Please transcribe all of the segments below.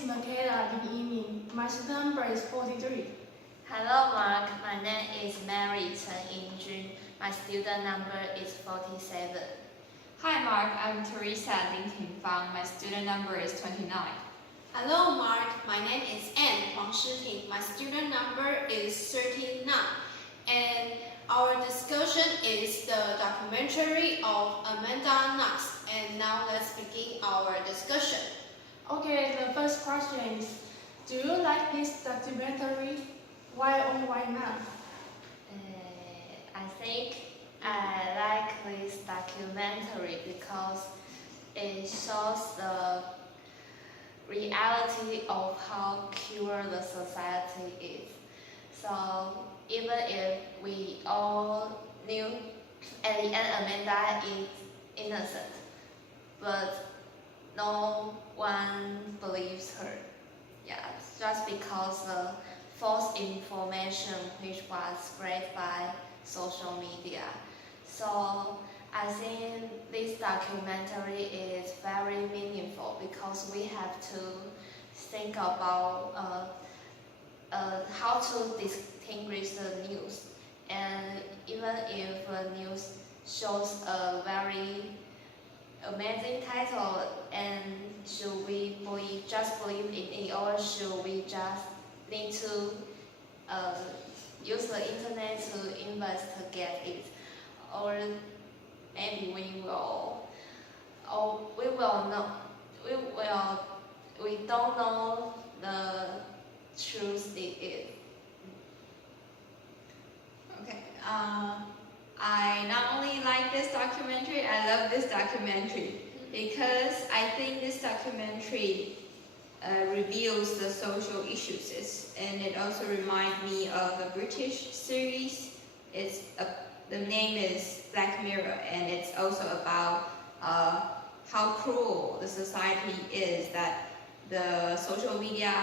is Makeda Li Yiming. My student number is 43. Hello, Mark. My name is Mary Chen Yingjun. My student number is 47. Hi, Mark. I'm Teresa Lin Tingfang. My student number is 29. Hello, Mark. My name is Anne Huang Shiting. My student number is 39. And our discussion is the documentary of Amanda Knox. And now let's begin our discussion. Okay, the first question is, do you like this documentary? Why or why not? I think I like this documentary because it shows the reality of how cruel the society is. So even if we all knew at the end Amanda is innocent, but no one believes her. Yeah, just because the false information which was spread by social media. So I think this documentary is very meaningful because we have to think about how to distinguish the news. And even if the news shows a very amazing title, and should we just believe in it, or should we just need to use the internet to investigate it, or maybe we don't know the truth it is. Okay. I not only like this documentary, I love this documentary because I think this documentary reveals the social issues, and it also reminds me of a British series. The name is Black Mirror, and it's also about how cruel the society is, that the social media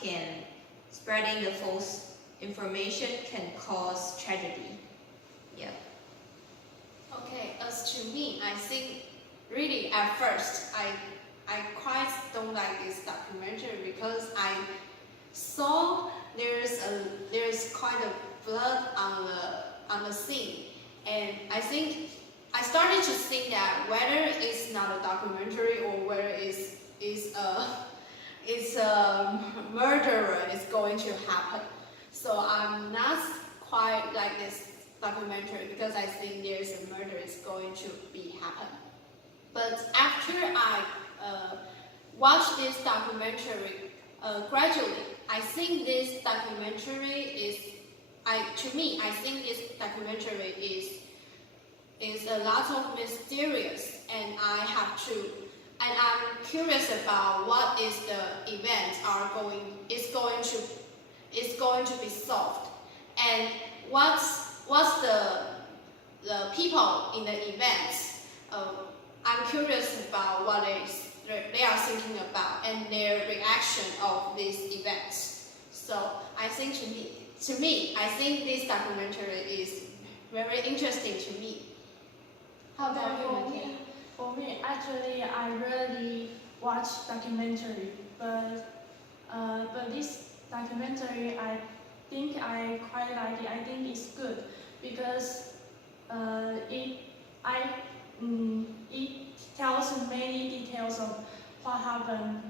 can spreading the false information can cause tragedy. Yeah. Okay, as to me, I think really at first I quite don't like this documentary because I saw there's quite a blood on the scene, and I think I started to think that whether it's not a documentary or whether it's a murderer is going to happen. So I'm not quite like this documentary because I think there's a murder is going to be happen. But after I watched this documentary gradually, I think this documentary is, I think this documentary is a lot of mysterious, and I'm curious about what is the events is going to be solved, and what's the people in the events. I'm curious about what they are thinking about and their reaction of these events. So I think to me, I think this documentary is very interesting to me. How about you, Makia? For me, actually, I rarely watch documentary, but this documentary, I think I quite like it. I think it's good because it tells many details of what happened,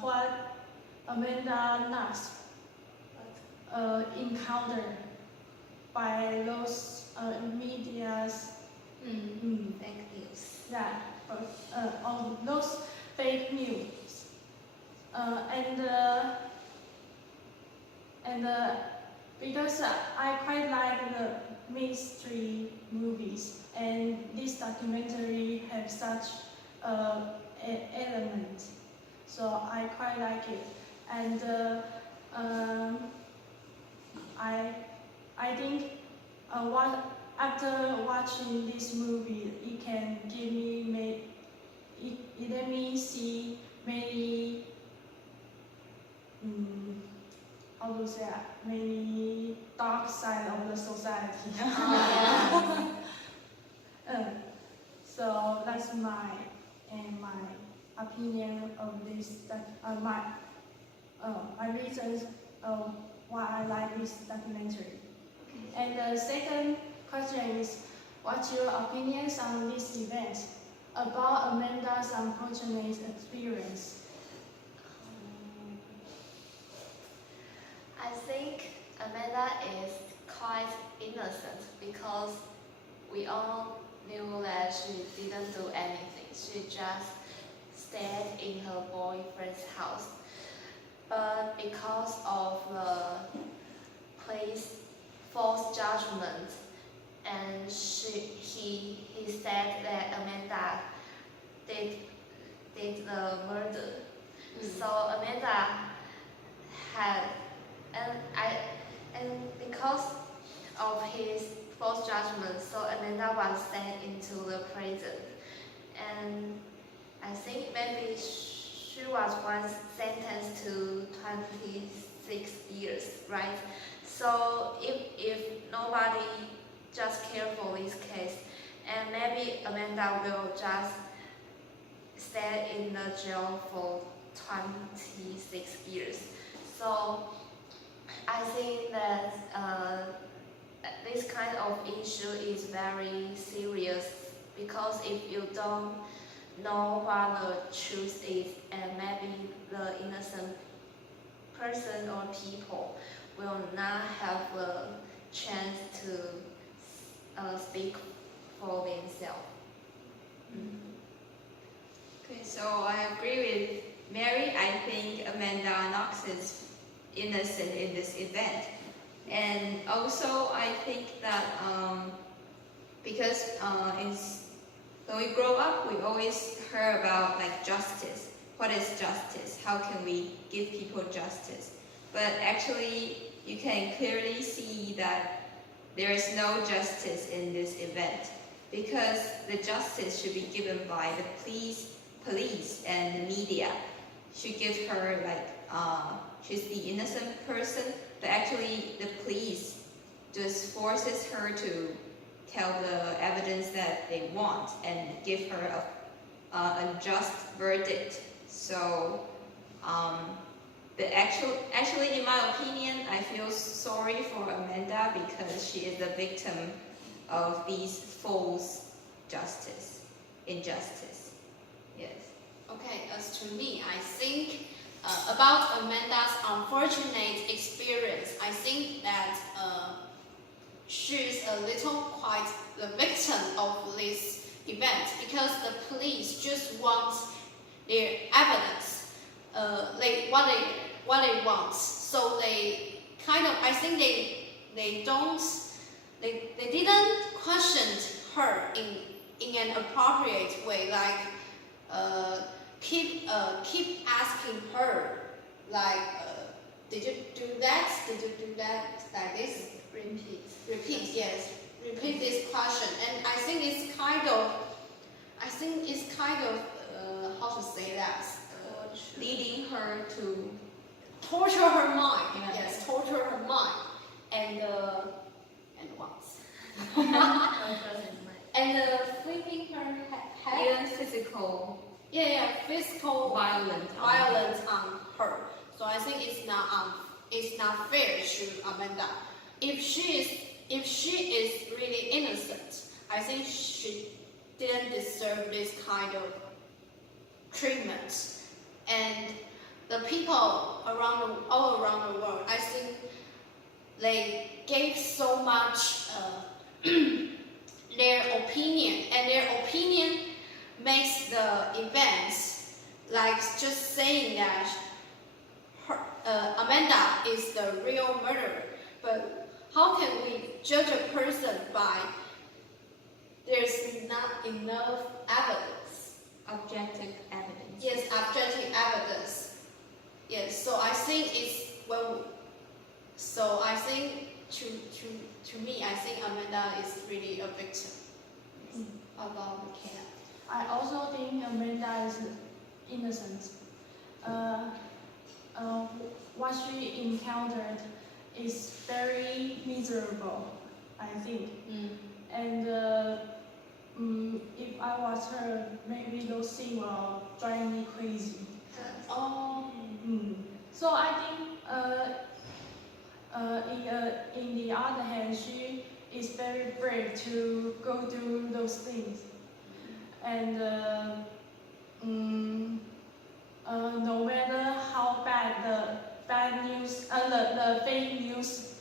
what Amanda Knox encountered by those media's Fake news. yeah, of those fake news, and because I quite like the mystery movies, and this documentary have such element, so I quite like it, and I think after watching this movie, it can give me it let me see many how to say many dark side of the society. So that's my opinion of this, my reasons why I like this documentary. And the second question is, what's your opinions on this event about Amanda's unfortunate experience? I think Amanda is quite innocent because we all knew that she didn't do anything. She just stayed in her boyfriend's house. But because of the police false judgment, and he said that Amanda did the murder. So Amanda had and because of his false judgment, so Amanda was sent into the prison, and I think maybe she was once sentenced to 26 years, right? So if nobody just care for this case, and maybe Amanda will just stay in the jail for 26 years. So I think that this kind of issue is very serious because if you don't know what the truth is, and maybe the innocent person or people will not have a chance to speak for themselves. Okay, so I agree with Mary. I think Amanda Knox is innocent in this event. And also I think that because when we grow up, we always heard about like justice. What is justice? How can we give people justice? But actually, you can clearly see that there is no justice in this event because the justice should be given by the police and the media. Should give her like she's the innocent person, but actually the police just forces her to tell the evidence that they want and give her a just verdict. So, but actually, in my opinion, I feel sorry for Amanda because she is the victim of these false injustice. Yes. Okay, as to me, I think about Amanda's unfortunate experience, I think that she's a little quite the victim of this event because the police just want their evidence, what they want. So they kind of, I think they didn't question her in an appropriate way, like keep asking her, like did you do that? Did you do that? Like this? Repeat, yes. Repeat this question, and I think it's kind of, how to say that? Leading her to Torture her mind. Yeah. Yes, torture her mind, and what? And flipping her head. even physical Yeah, physical violence. violence on her. So I think it's not fair to Amanda. If she is really innocent, I think she didn't deserve this kind of treatment. And the people all around the world, I think they gave so much their opinion, and their opinion makes the events like just saying that Amanda is the real murderer. But how can we judge a person by there's not enough evidence? Objective evidence. Yes, objective evidence. Yes, so I think it's so I think to me, I think Amanda is really a victim. How about Kaya? I also think Amanda is innocent. What she encountered is very miserable, I think. And if I watch her, maybe those things will drive me crazy. Oh. So I think in the other hand, she is very brave to go through those things. And no matter how bad the bad news, the fake news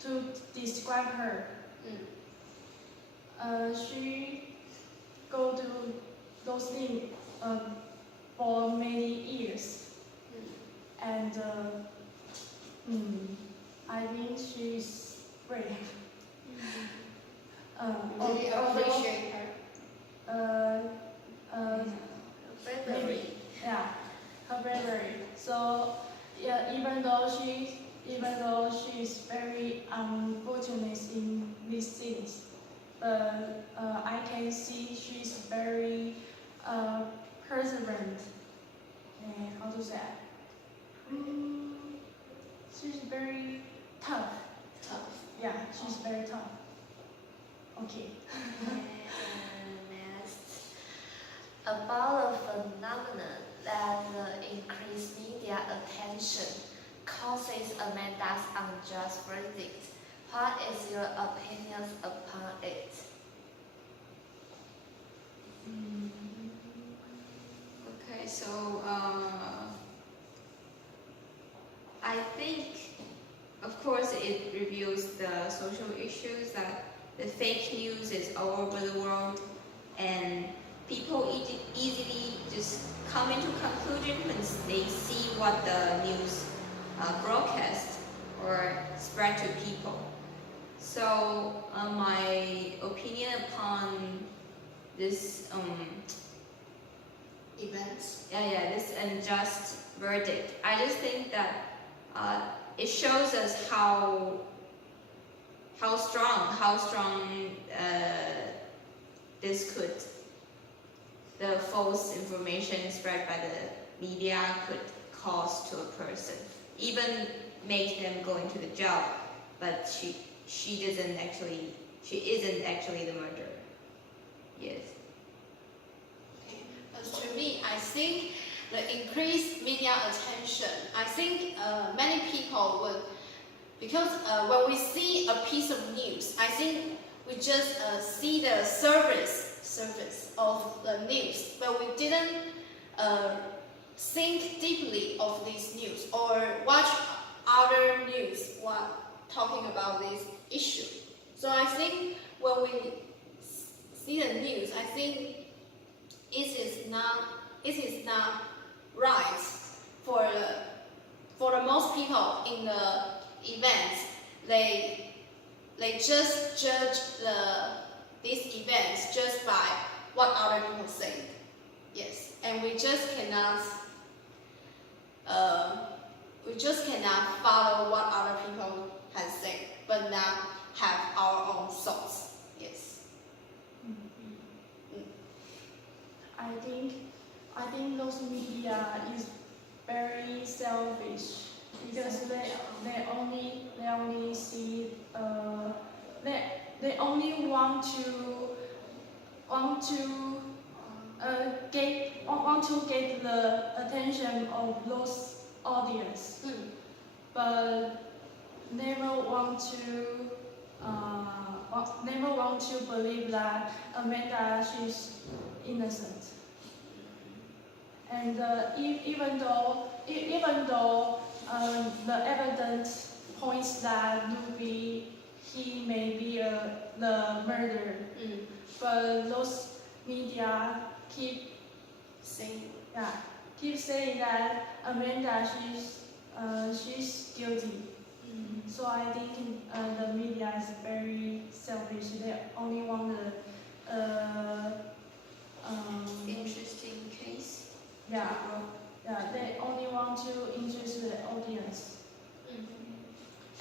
to describe her, she go through those things for many years. And I think she's brave. Really appreciate her. Bravery. Yeah, her bravery. So yeah, even though she's very unfortunate in these things, but I can see she's very perseverant. And how to say? She's very tough. Tough. Yeah, she's very tough. Okay. Next, about a phenomenon that increased media attention causes Amanda's unjust verdict. What is your opinions upon it? Okay, so I think, of course, it reveals the social issues that the fake news is all over the world, and people easily just come into conclusion when they see what the news broadcast or spread to people. So my opinion upon this Events. this unjust verdict, I just think that it shows us how strong the false information spread by the media could cause to a person, even make them go into the jail, but she isn't actually the murderer. Yes. As to me, I think the increased media attention, I think many people would, because when we see a piece of news, I think we just see the surface of the news, but we didn't think deeply of this news or watch other news while talking about this issue. So I think when we see the news, I think it is not right for the most people in the events. They just judge these events just by what other people say. Yes, and we just cannot follow what other people have said, but not have our own thoughts. Yes. I think those media is very selfish because they only see they only want to get the attention of those audience, but never want to believe that Amanda she's innocent. And even though the evidence points that Ruby he may be the murderer, but those media keep saying that Amanda she's guilty. So I think the media is very selfish. They only want Interesting case. yeah, they only want to interest the audience,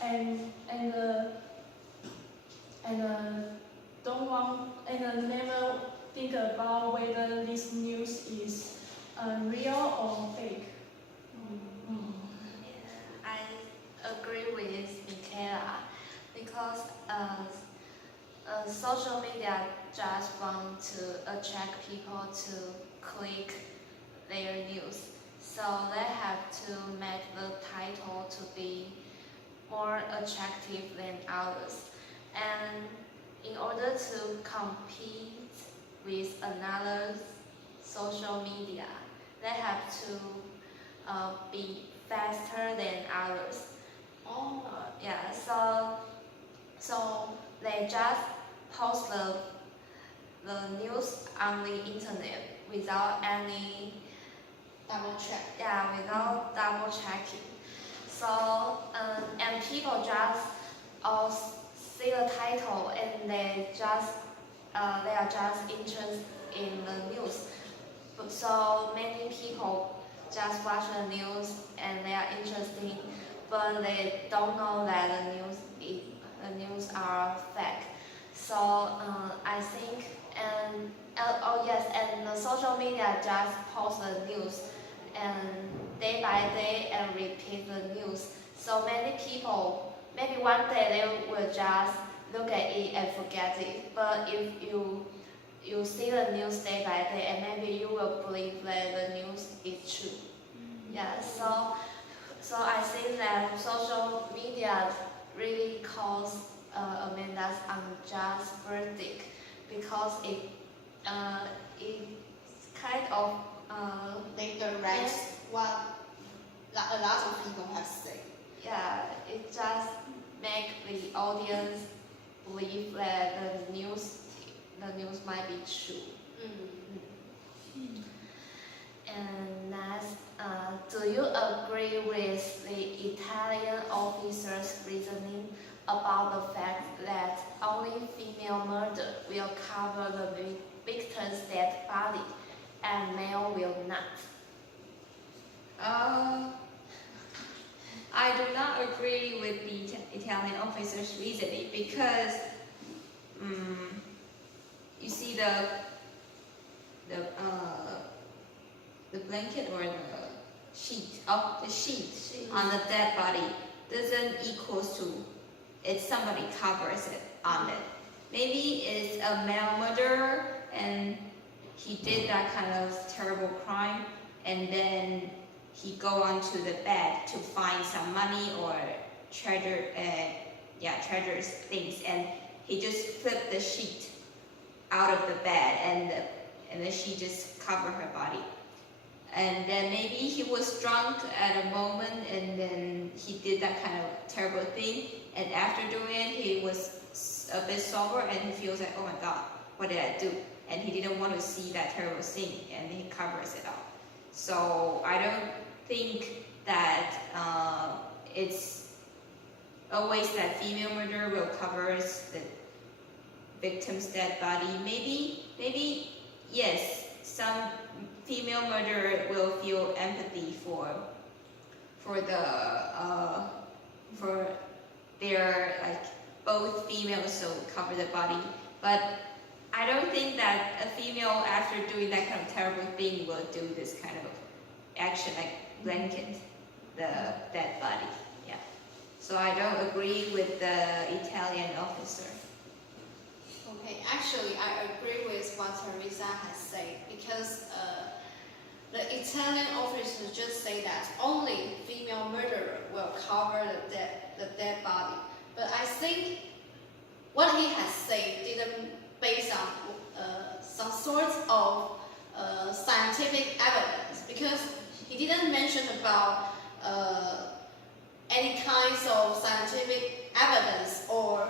and don't want and never think about whether this news is real or fake. I agree with Michaela because social media just want to attract people to click their news. So they have to make the title to be more attractive than others. And in order to compete with another social media, they have to be faster than others. Oh. Yeah, so they just post the news on the internet without any Double check. without double checking. So and people just all see the title and they are just interested in the news. So many people just watch the news and they are interested, but they don't know that the news are fake. So I think and the social media just post the news and day by day and repeat the news. So many people, maybe one day they will just look at it and forget it. But if you see the news day by day, and maybe you will believe that the news is true. Yeah. So I think that social media really caused Amanda's unjust verdict because it kind of They direct what a lot of people have said. it just make the audience believe that the news might be true. And next, do you agree with the Italian officer's reasoning about the fact that only female murder will cover the victim's dead body and male will not? I do not agree with the Italian officer's reasoning because you see the blanket or the sheet on the dead body doesn't equals to it's somebody covers it on it. Maybe it's a male murderer and he did that kind of terrible crime and then he go onto the bed to find some money or treasures things, and he just flipped the sheet out of the bed and then she just covered her body. And then maybe he was drunk at a moment and then he did that kind of terrible thing, and after doing it he was a bit sober and he feels like, oh my god, what did I do? And he didn't want to see that terrible thing and he covers it up. So I don't think that it's always that female murder will cover the victim's dead body. Maybe yes, some female murderer will feel empathy for their like both females so cover the body, but I don't think that a female after doing that kind of terrible thing will do this kind of action like blanket the dead body. Yeah. So I don't agree with the Italian officer. Okay, actually, I agree with what Teresa has said because the Italian officer just say that only female murderer will cover the dead body. But I think what he has said didn't base on some sort of scientific evidence because he didn't mention about any kinds of scientific evidence or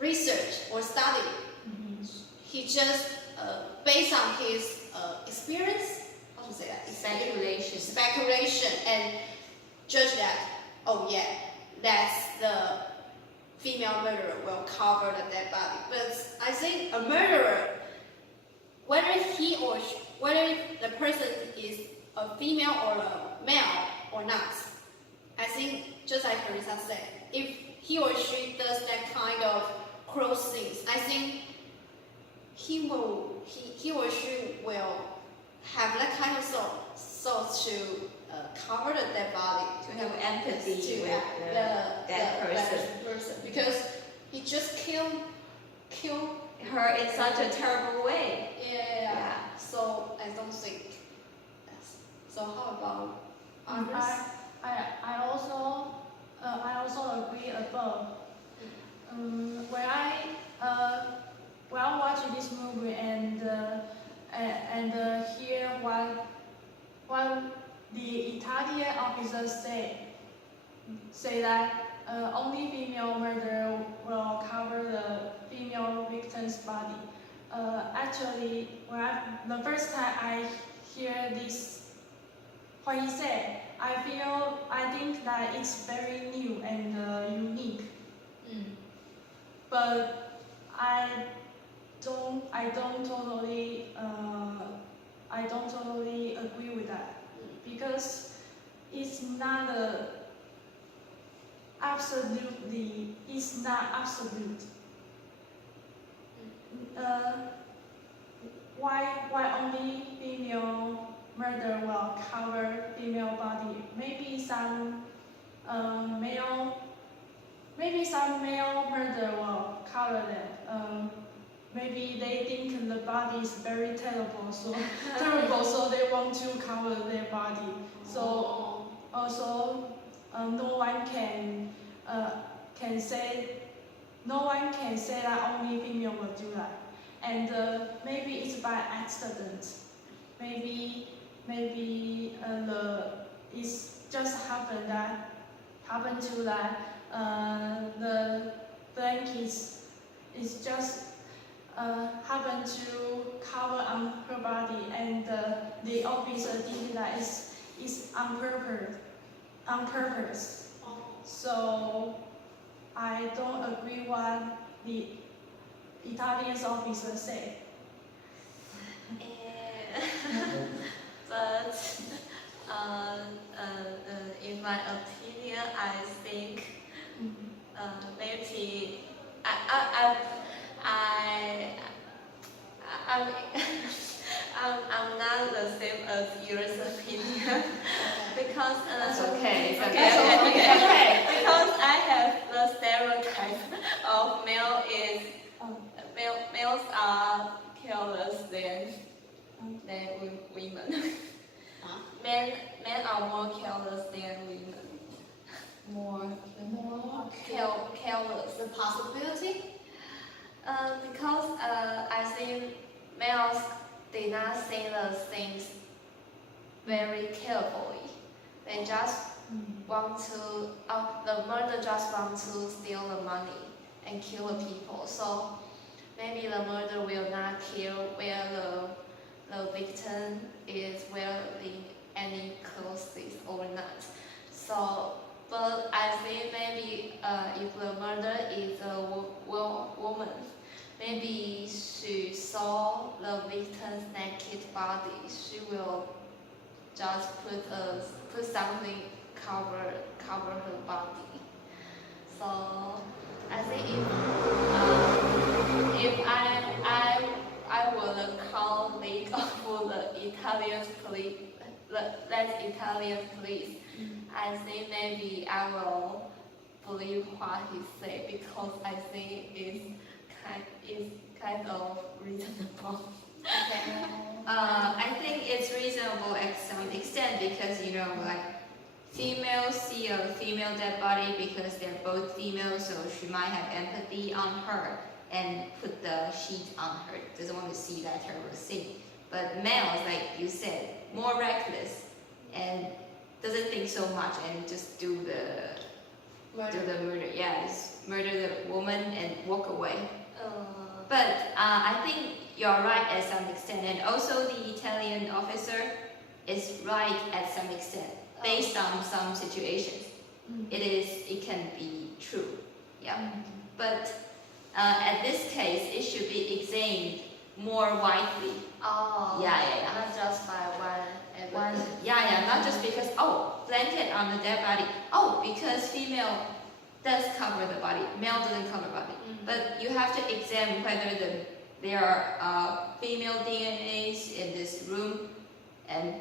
research or study. He just based on his experience, how to say that? Speculation and judge that, oh yeah, that's the female murderer will cover the dead body. But I think a murderer, whether the person is a female or a male or not, I think just like Teresa said, if he or she does that kind of cruel things, I think he or she will have that kind of thought to cover the dead body, To have empathy to with the dead person. because he just kill her in such a terrible way. Yeah. So I don't think. Yes. So how about others? I also agree above. When I watch this movie and hear what the Italian officers say that only female murderer will cover the female victim's body. Actually, the first time I hear this, what he said, I think that it's very new and unique. But I don't totally agree with that because it's not absolute. Why only female murder will cover female body? Maybe some male murder will cover that. Maybe they think the body is very terrible, so they want to cover their body. So also, no one can say that only female will do that. And maybe it's by accident. Maybe it's just happened to that the blankets is just happened to cover on her body, and the officer think that is on purpose. So I don't agree what the Italian officer said. But in my opinion, I think maybe I'm not the same as yours opinion because That's okay. It's okay. okay. Because I have the stereotype of males are careless than women. Men are more careless than women. More Careless. the possibility. Because I think males did not say the things very carefully. They just want to, the murderer just want to steal the money and kill the people. So maybe the murderer will not kill where the victim is wearing any clothes or not. So, but I think maybe if the murderer is a woman, maybe she saw the victim's naked body, she will just put something cover her body. So I think if I were the colleague of the Italian police, I think maybe I will believe what he said because I think it's kind of reasonable. Okay. I think it's reasonable at some extent because like females see a female dead body because they're both females, so she might have empathy on her and put the sheet on her. Doesn't want to see that terrible scene. But males, like you said, more reckless and doesn't think so much and just do the murder. Yeah, just murder the woman and walk away. But I think you're right at some extent, and also the Italian officer is right at some extent, based on some situations. It can be true, yeah. But at this case, it should be examined more widely. Yeah. Not just by one. Yeah, not just because blanket on the dead body. Because female does cover the body, male doesn't cover body. But you have to examine whether there are female DNAs in this room, and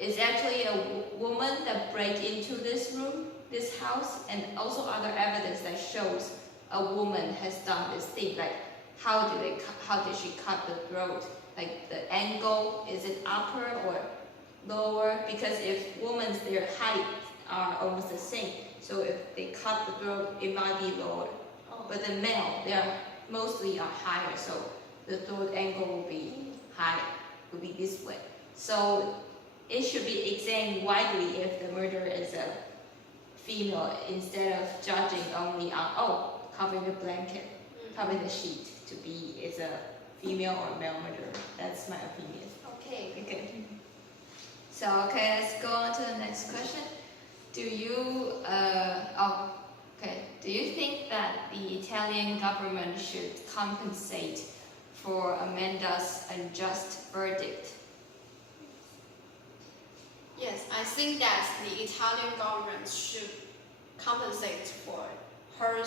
is actually a woman that break into this room, this house, and also other evidence that shows a woman has done this thing. Like how did she cut the throat? Like the angle, is it upper or lower? Because if women's their height are almost the same, so if they cut the throat, it might be lower. But the male, they are mostly are higher, so the throat angle will be high, will be this way. So it should be examined widely if the murderer is a female, instead of judging only on covering the blanket, covering the sheet to be is a female or male murderer. That's my opinion. Okay. Okay. So let's go on to the next question. Do you do you think that the Italian government should compensate for Amanda's unjust verdict? Yes, I think that the Italian government should compensate for her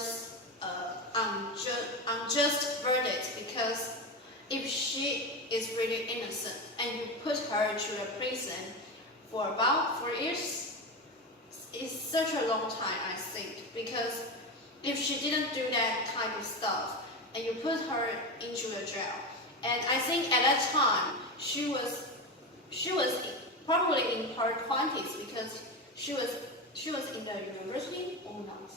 unjust verdict, because if she is really innocent and you put her to the prison for about 4 years, it's such a long time, I think, because if she didn't do that kind of stuff and you put her into a jail, and I think at that time she was probably in her 20s, because she was in the university or not.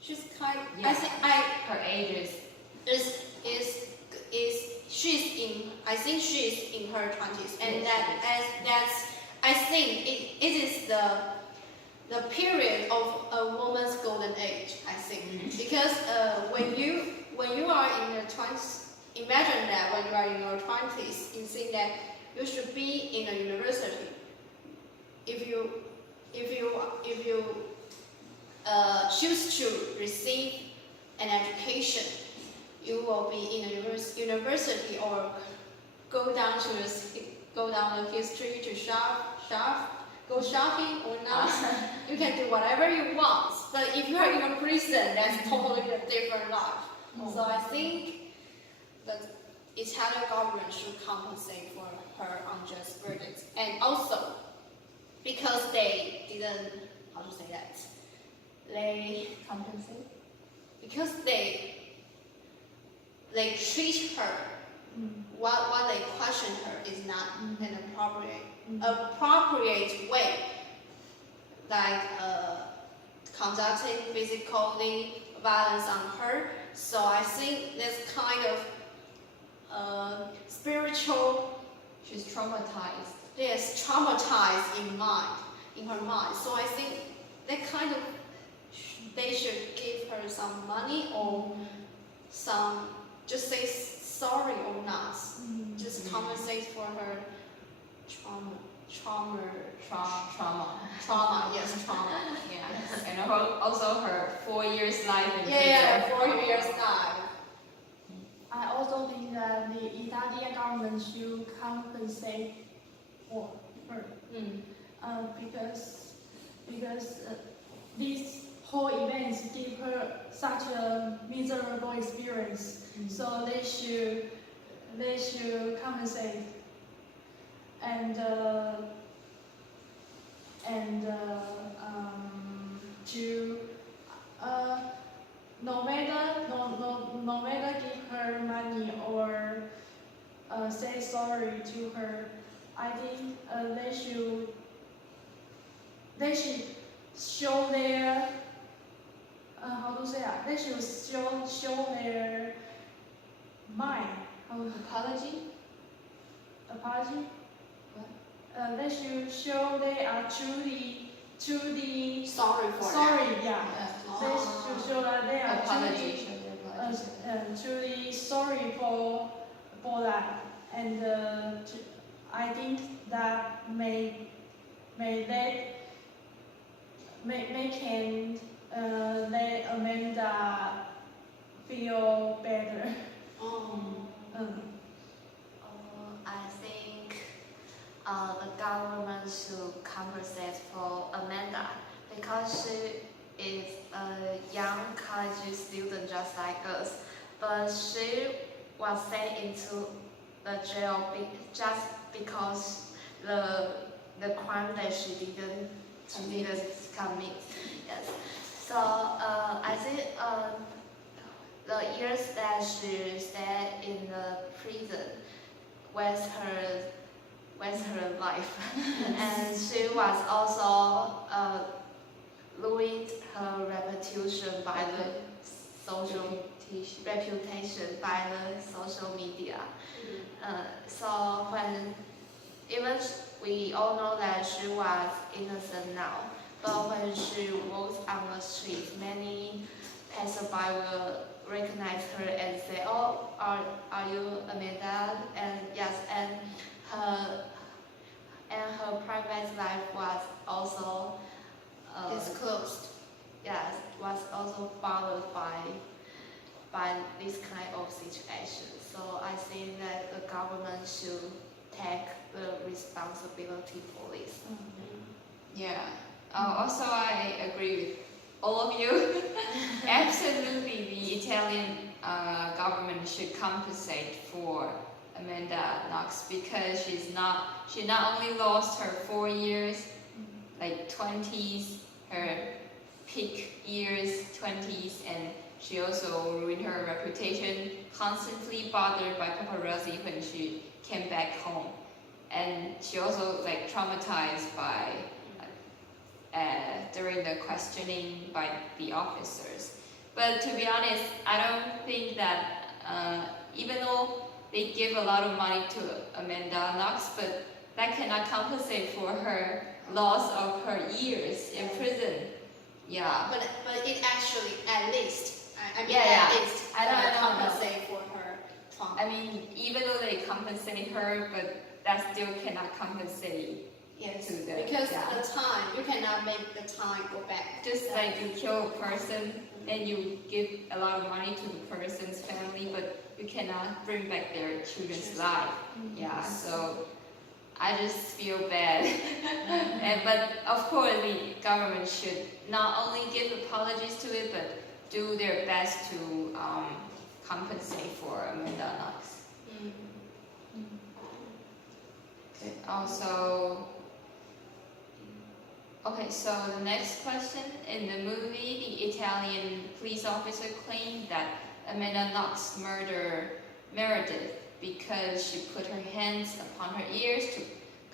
She's kind. Yeah. I think Her age I think she's in her 20s, and Yes, I think it is the period of a woman's golden age. I think because when you are in your 20s, imagine that when you are in your 20s, you think that you should be in a university. If you choose to receive an education, you will be in a university or go down the history to go shopping or not. You can do whatever you want. But if you are in a prison, that's totally a different life. So I think that Italian government should compensate for her unjust verdict, and also because they didn't, how to say that, compensate? because they treat her, what they question her is not an appropriate way, like conducting physically violence on her. So I think this kind of spiritual, She's traumatized. yes, traumatized in her mind. So I think that kind of, they should give her some money or some, just say sorry or not, just compensate for her trauma. Yes, trauma. Yeah. And also her 4 years life in prison. Yeah, 4 years life. I also think that the Italian government should compensate for her because these whole events give her such a miserable experience. So they should compensate and to no matter give her money or say sorry to her. I think they should show their they should show their mind. Apology? They should show they are truly Sorry for that. sorry. Yeah. They Oh. should show that they are Apology. truly sorry for that, and I think that may can let Amanda feel better. I think the government should compensate for Amanda because she is a young college student just like us, but she was sent into the jail just because the crime that she didn't commit. Yes. So I think the years that she stayed in the prison with her life, and she was also ruined her reputation by the social reputation by the social media. So when even we all know that she was innocent now, but when she walks on the street, many passerby will recognize her and say, "Oh, are you Amanda?" And yes, and her private life was also Disclosed. yes, was also bothered by this kind of situation. So I think that the government should take the responsibility for this. Yeah. Also, I agree with all of you. Absolutely, the Italian government should compensate for Amanda Knox because she not only lost her 4 years, like 20s, her peak years, 20s, and she also ruined her reputation, constantly bothered by paparazzi when she came back home. And she also like traumatized by during the questioning by the officers. But to be honest, I don't think that even though they give a lot of money to Amanda Knox, but that cannot compensate for her loss of her years in prison. Yeah. But it actually at least Yeah. at least I don't know. compensate for her trauma. I mean, even though they compensate her, but that still cannot compensate. Yes, to the- because yeah. the time you cannot make the time go back. Just like you kill a person and you give a lot of money to the person's family, but you cannot bring back their children's life. Yeah, so I just feel bad. But of course, the government should not only give apologies to it, but do their best to compensate for Amanda Knox. Also, okay, so the next question. In the movie, the Italian police officer claimed that Amanda Knox murdered Meredith because she put her hands upon her ears to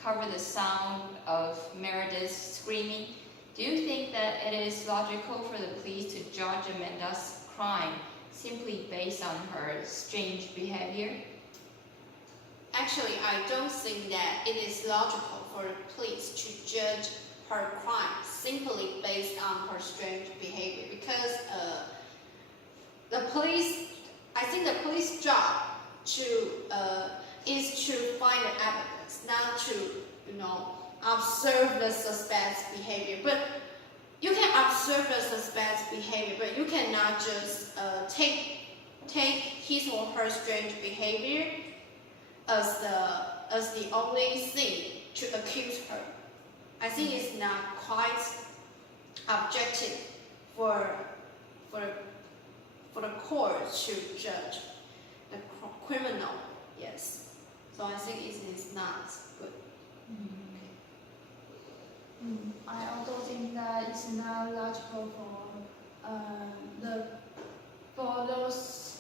cover the sound of Meredith's screaming. Do you think that it is logical for the police to judge Amanda's crime simply based on her strange behavior? Actually, I don't think that it is logical for the police to judge her crime simply based on her strange behavior because I think the police job is to find the evidence, not to observe the suspect's behavior. But you can observe the suspect's behavior, but you cannot just take his or her strange behavior as the only thing to accuse her. I think it's not quite objective for the court to judge the criminal. Yes, so I think it is not good. I also think that it's not logical for those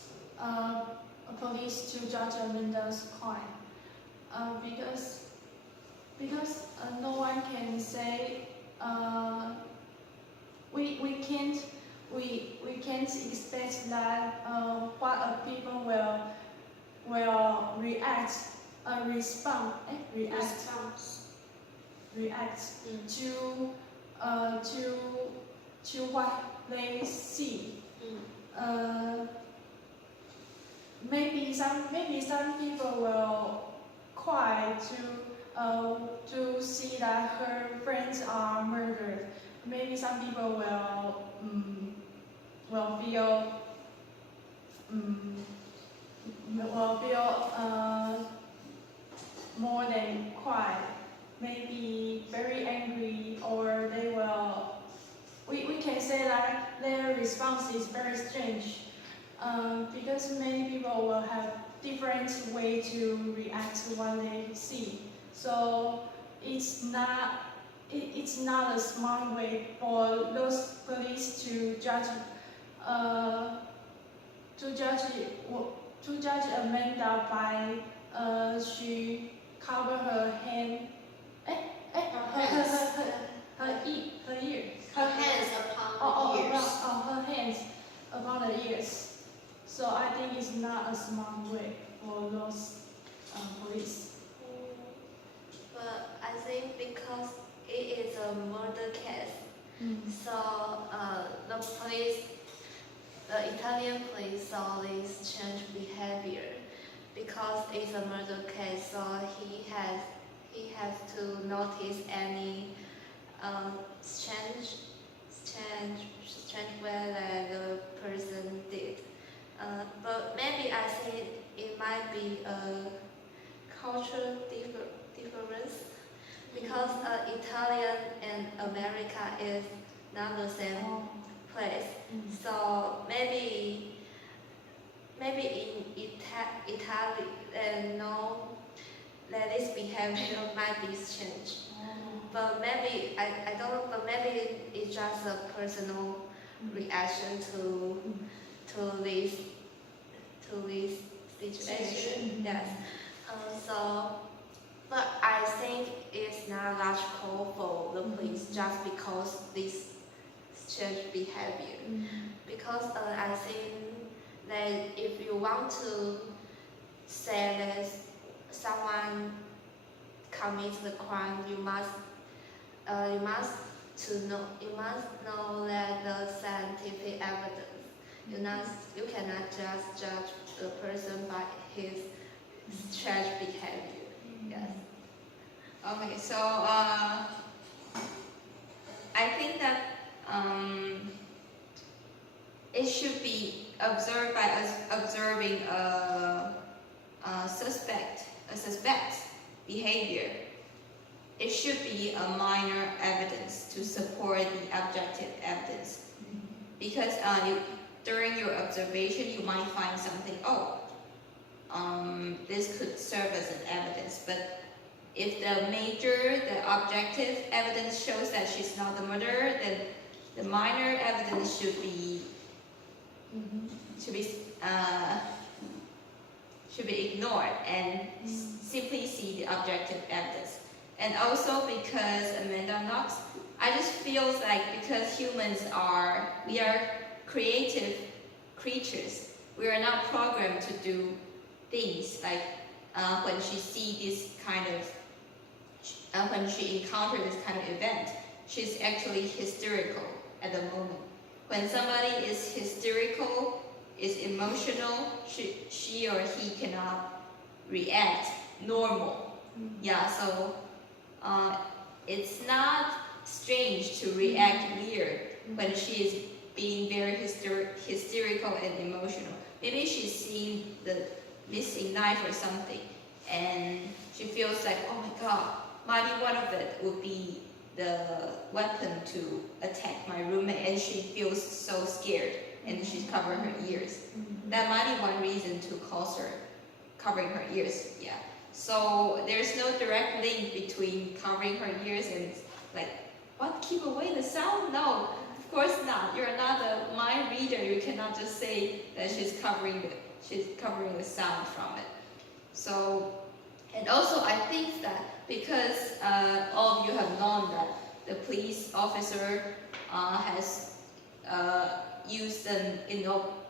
police to judge Amanda's crime because no one can say we can't expect that what people will react to what they see. Maybe some people will cry to see that her friends are murdered. Maybe some people will feel more than cry. Maybe very angry, or they will. We can say that their response is very strange, because many people will have different way to react to what they see. So it's not a smart way for those police to to judge Amanda by she cover her hand, her ear, Her hands upon oh, the ears. her hands upon the ears. So I think it's not a smart way for those police. But I think because it is a murder case, so the police, the Italian police saw this change behavior because it's a murder case. So he has to notice any change where the person did. But maybe I think it might be a cultural difference because Italian and America is not the same place. So maybe in Italy, no, that this behavior might be changed. But maybe I don't know. But maybe it's just a personal reaction to this situation. Yes. But I think it's not logical for the police just because this change behavior. Because I think that if you want to say that someone commits the crime, you must know that the scientific evidence. You cannot just judge the person by his strange behavior. Yes. Okay, so I think that it should be observed by us observing a suspect behavior. It should be a minor evidence to support the objective evidence, because during your observation you might find something. This could serve as an evidence, but if the objective evidence shows that she's not the murderer, then the minor evidence should be ignored and simply see the objective evidence. And also because Amanda Knox, I just feel like because we are creative creatures, we are not programmed to do things like when she encounters this kind of event, she's actually hysterical at the moment. When somebody is hysterical, is emotional, she or he cannot react normal. Yeah, so it's not strange to react weird when she is being very hysterical and emotional. Maybe she's seeing the missing knife or something, and she feels like, oh my god, maybe one of it would be the weapon to attack my roommate, and she feels so scared, and she's covering her ears. That might be one reason to cause her covering her ears. Yeah. So there's no direct link between covering her ears and like, what, keep away the sound? No, of course not. You're not a mind reader. You cannot just say that she's covering the sound from it. So, and also I think that because all of you have known that the police officer has used an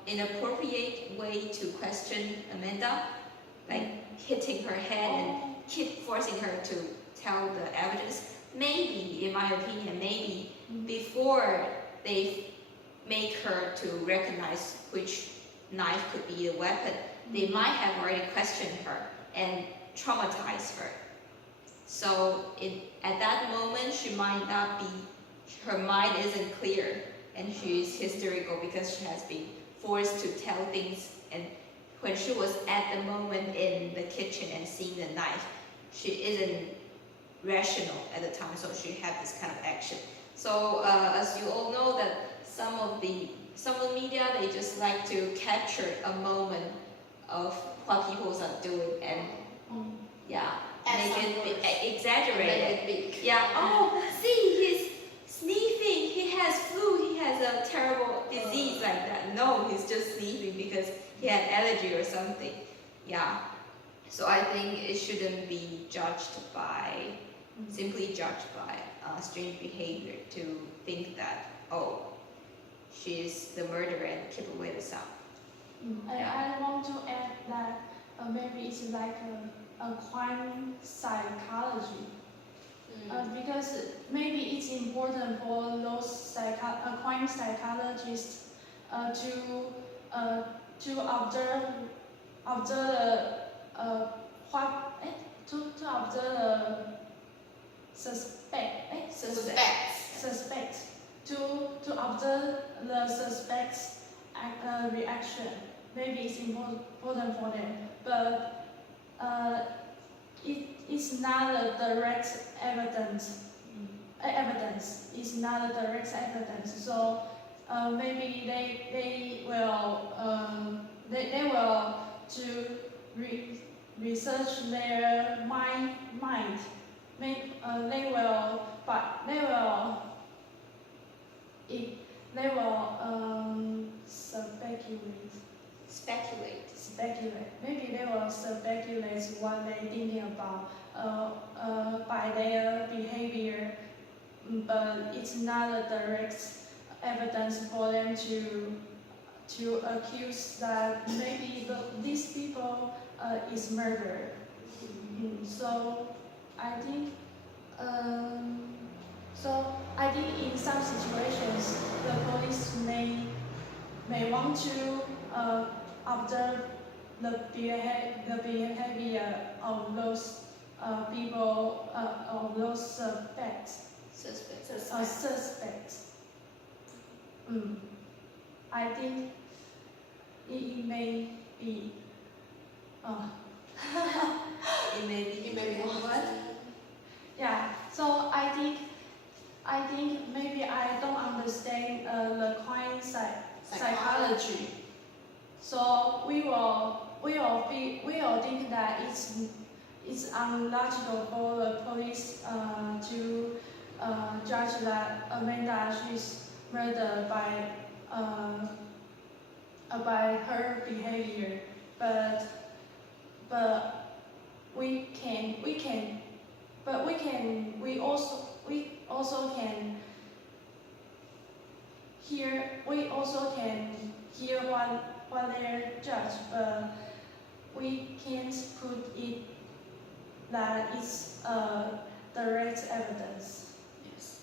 inappropriate way to question Amanda, like hitting her head and keep forcing her to tell the evidence. Maybe, in my opinion, maybe before they make her to recognize which knife could be a weapon, they might have already questioned her and traumatized her. So at that moment, she might not be, her mind isn't clear, and she is hysterical because she has been forced to tell things. And when she was at the moment in the kitchen and seeing the knife, she isn't rational at the time, so she had this kind of action. So as you all know, that some of the media, they just like to capture a moment of what people are doing and make it exaggerated. Yeah. Oh, see, he's sneezing. He has flu. He has a terrible disease like that. No, he's just sneezing because he had allergy or something. Yeah. So I think it shouldn't be simply judged by strange behavior to think that, oh, she's the murderer and keep away the sound. And I want to add that maybe it's like a crime psychology. Because maybe it's important for those crime psychologists to observe to observe the suspect to observe the suspect's reaction. Maybe it's important for them, but it's not a direct evidence. It's not a direct evidence. So maybe they will to research their mind. They will speculate. Maybe they will speculate what they're thinking about by their behavior, but it's not a direct evidence for them to accuse that maybe these people is murder. So I think in some situations the police may want to observe the behavior of those people of those suspects. I think it may be. It may be what? Yeah. So I think maybe I don't understand the crime psychology. So we will think that it's unlogical for the police to judge that Amanda she's murdered by her behavior, but we also can hear what they're judged, but we can't put it that it's direct evidence. Yes.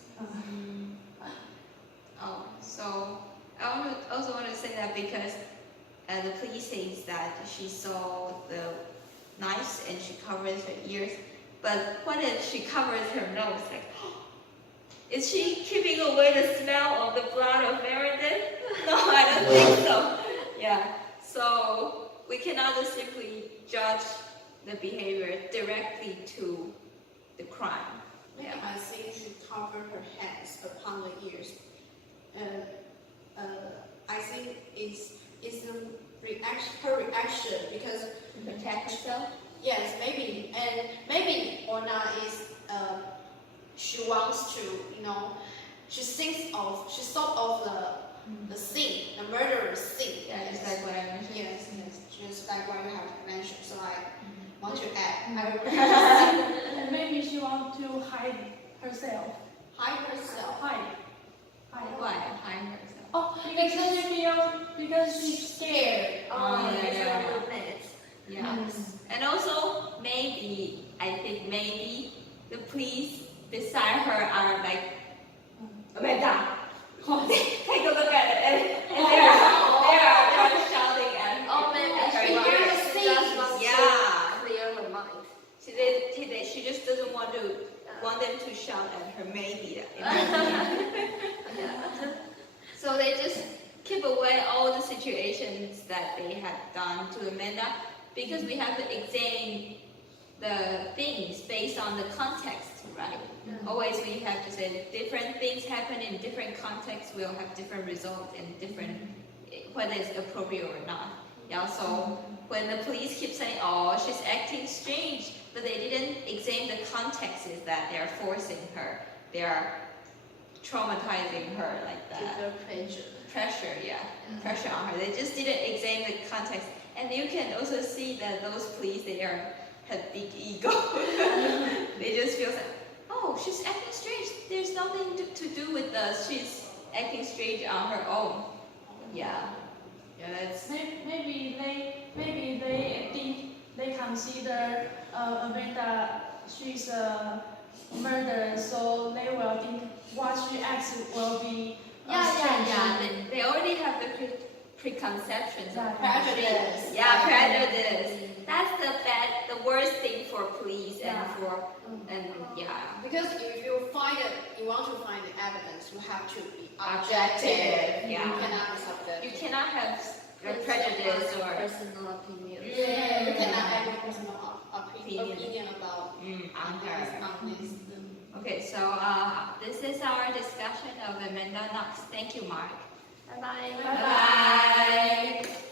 So I also want to say that because the police says that she saw the knives and she covers her ears, but what if she covers her nose? Like, is she keeping away the smell of the blood of Meredith? No, I don't think so. Yeah. So we cannot just simply judge the behavior directly to the crime. Yeah. I think she covered her hands upon the ears. I think it's her reaction because To protect herself? yes, maybe or not is she wants to, she thought of the scene, the murderous scene. Yeah, just like what I mentioned. Yes, just like what you have mentioned. So I want to add. And maybe she wants to hide herself. Hide herself. Hide. Why? Hide herself. Oh, because she's scared. Yeah. And also, I think maybe the police beside her are like, Amanda, take a look at it. And they are shouting at her. Oh, maybe at her she ears. hears the things wants Yeah. to clear her mind. She just doesn't want them to shout at her, maybe. So they just keep away all the situations that they had done to Amanda, because we have to examine the things based on the context, right? Always we have to say different things happen in different contexts will have different results and different, whether it's appropriate or not. Yeah, so when the police keep saying, oh, she's acting strange, but they didn't examine the context is that they're forcing her, they're traumatizing her like that. Give her pleasure. pressure, pressure on her. They just didn't examine the context, and you can also see that those police had big ego. They just feel like, oh, she's acting strange. There's nothing to do with us. She's acting strange on her own. Yeah, that's. Maybe they think they consider Amanda she's a murderer, so they will think what she acts will be strange. They already have the preconceptions of Prejudice. Yeah, prejudice. That's the worst thing for police and Because if you want to find the evidence, you have to be objective. You Yeah. cannot be subjective. You cannot have your prejudice or personal opinion. You cannot have your personal opinion about on her. on this. Okay, so this is our discussion of Amanda Knox. Thank you, Mark. Bye bye. Bye bye. Bye.